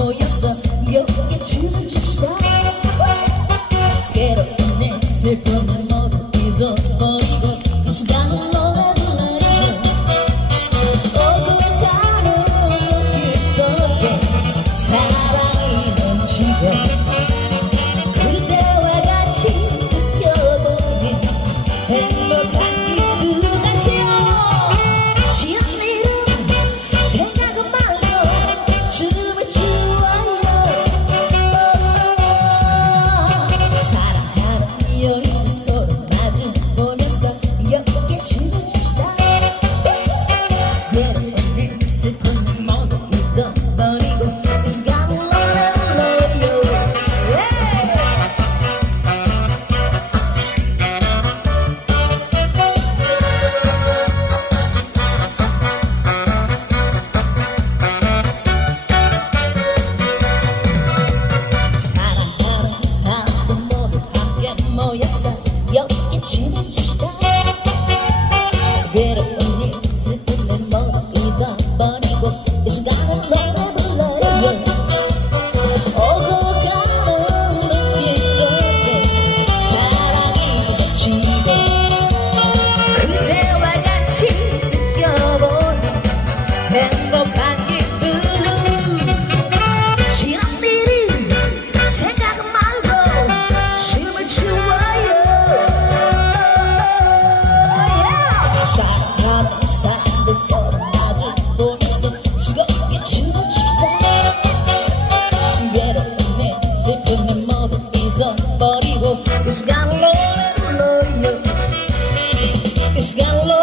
모였어 여기에 춤을 춥시다. 괴로운 내 슬픔을 모두 잊어버리고 이 시간을 너와 불러요. 모두의 눈빛 속에 사랑이 넘치고 Thank you. It's got a low and low. It's got a low.